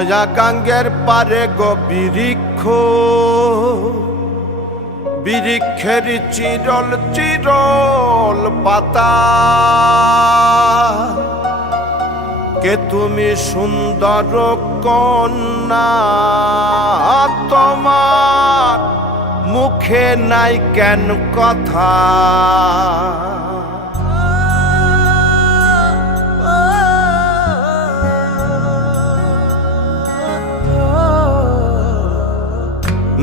নয়া গাঙ্গের পারে গো বৃক্ষ, বৃক্ষের চিরল চিরল পাতা, কে তুমি সুন্দর কন্যা, তোমার মুখে নাই কেন কথা।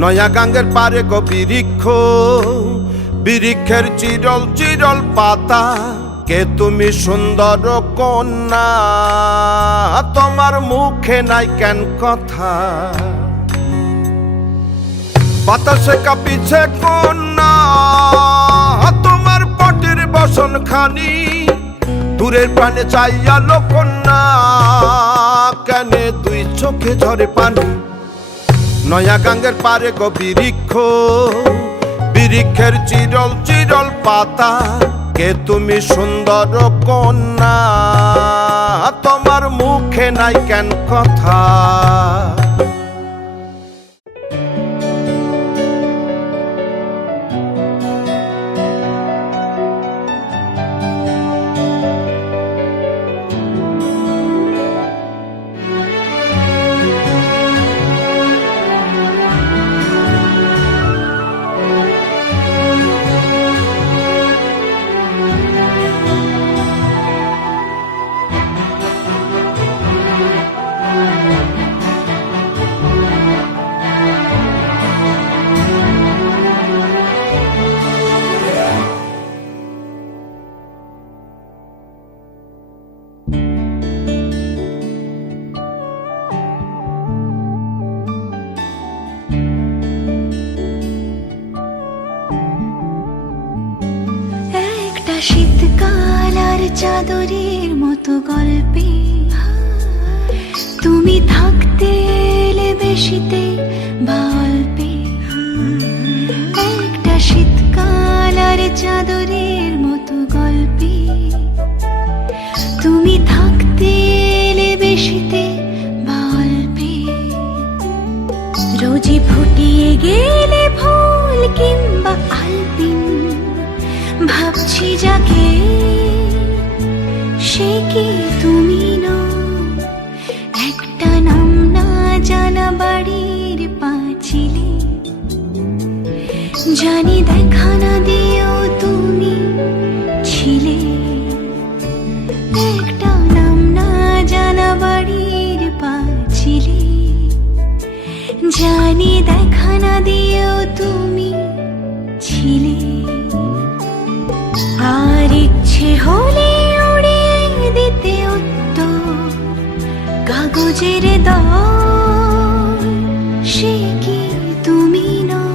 নয়া গাঙ্গের পারে গো বৃক্ষ, বৃক্ষের চিরল চিরল পাতা, কে তুমি সুন্দর কন্যা, তোমার মুখে নাই কেন কথা। বাতাসে কাঁপিছে কন্যা, তোমার পটের বসন খানি, দূরের প্রাণে চাইয়ালো কন্যা, কেনে দুই চোখে ঝরে পানি। নয়া গাঙ্গের পারে গো বৃক্ষ, বৃক্ষের চিরল চিরল পাতা, কে তুমি সুন্দর কন্যা, তোমার মুখে নাই কেন কথা। শীতকাল আর চাদরের মতো গল্পে তুমি থাকতে এলে বেশিতে বা অল্পে। একটা শীতকাল আর চাদরের মতো গল্পে তুমি থাকতে এলে বেশিতে বা অল্পে। রোজই ফুটিয়ে গেলে ফুল কিংবা আলপিন, ভাবছি যাকে সে কি তুমি নও। একটা নাম না জানা বাড়ির পাঁচিলে, জানি দেখা না দিয়েও তুমি ছিলে। একটা নাম না জানা বাড়ির পাঁচিলে, জানি দেখা না দিয়েও তুমি ছিলে। আর ইচ্ছে হলে উড়িয়ে দিতে উত্তর কাগজের দল, সে কি তুমি নও।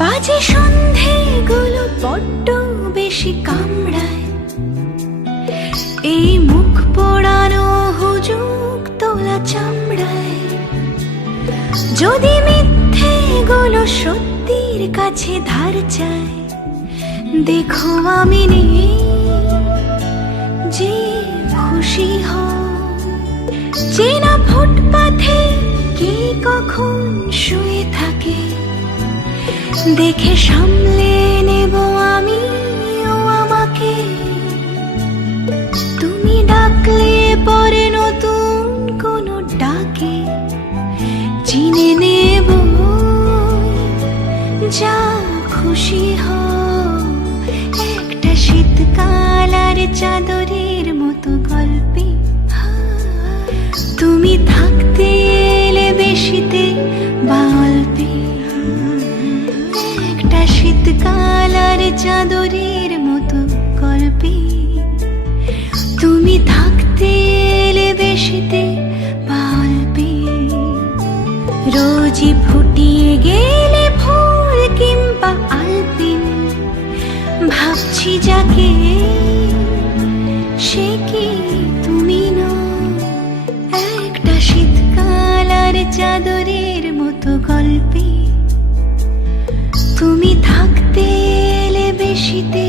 বাজে সন্ধেগুলো বড্ড বেশি কামড়ায়, এই মুখ পোড়ানো হুজুক তোলা চামড়ায়। যদি মিথ্যেগুলো সত্যির কাছে ধার চায়, দেখো আমি নেই যে খুশি হও। চেনা ফুটপাথে কে কখন শুয়ে থাকে, দেখে সামলে নেব আমি ও আমাকে। তুমি ডাকলে পরে নতুন কোনো ডাকে চিনে নেব, যা খুশি হও। একটা শীতকাল আর চাদরের মতো গল্পে তুমি থাকতে এলে বেশিতে বা অল্পে। একটা শীতকাল আর চাদরের মতো বেশিতে বা অল্পে, রোজই ফুটিয়ে গেলে ফুল কিংবা আলপিন, ভাবছি যাকে সে কি তুমি নও। একটা শীতকাল আর চাদরের মতো গল্পে তুমি থাকতে এলে বেশিতে